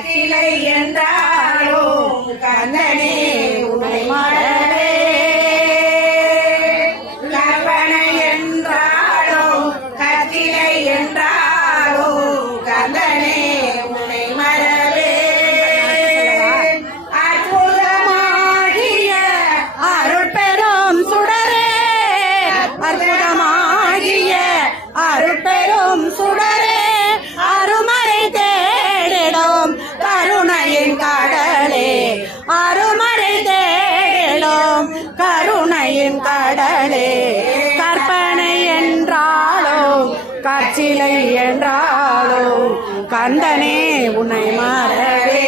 கட்டிலை என்றாலும் கந்தனே உன்னை மறவே கற்பனை என்றாலும் கத்திலை என்றாலும் கந்தனே உன்னை மறவே அற்புதமாகிய அருட்பெரும் சுடரே அற்புதமாகிய அருட்பெரும் சுடரே. கற்சிலை என்றாலும் கந்தனே உன்னை மாறவே.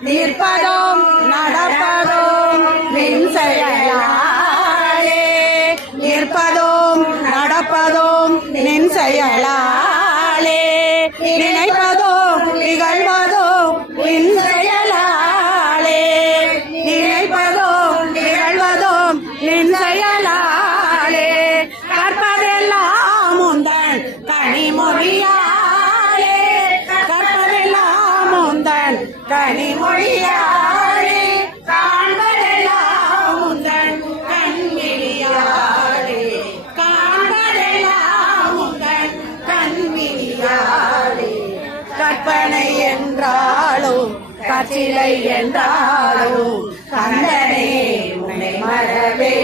நிற்பதும் நடப்பதும் நின் செயலாலே நிற்பதும் நடப்பதும் நின் செயலாலே உந்தன் கனிமொழியாலே காண்பதெல்லாம் உந்தன் கண்விழியாலே காண்பதெல்லாம் உந்தன் கண்விழியாலே கற்பனை என்றாலும் கச்சிலை என்றாலும் கந்தனே உன்னை மறவே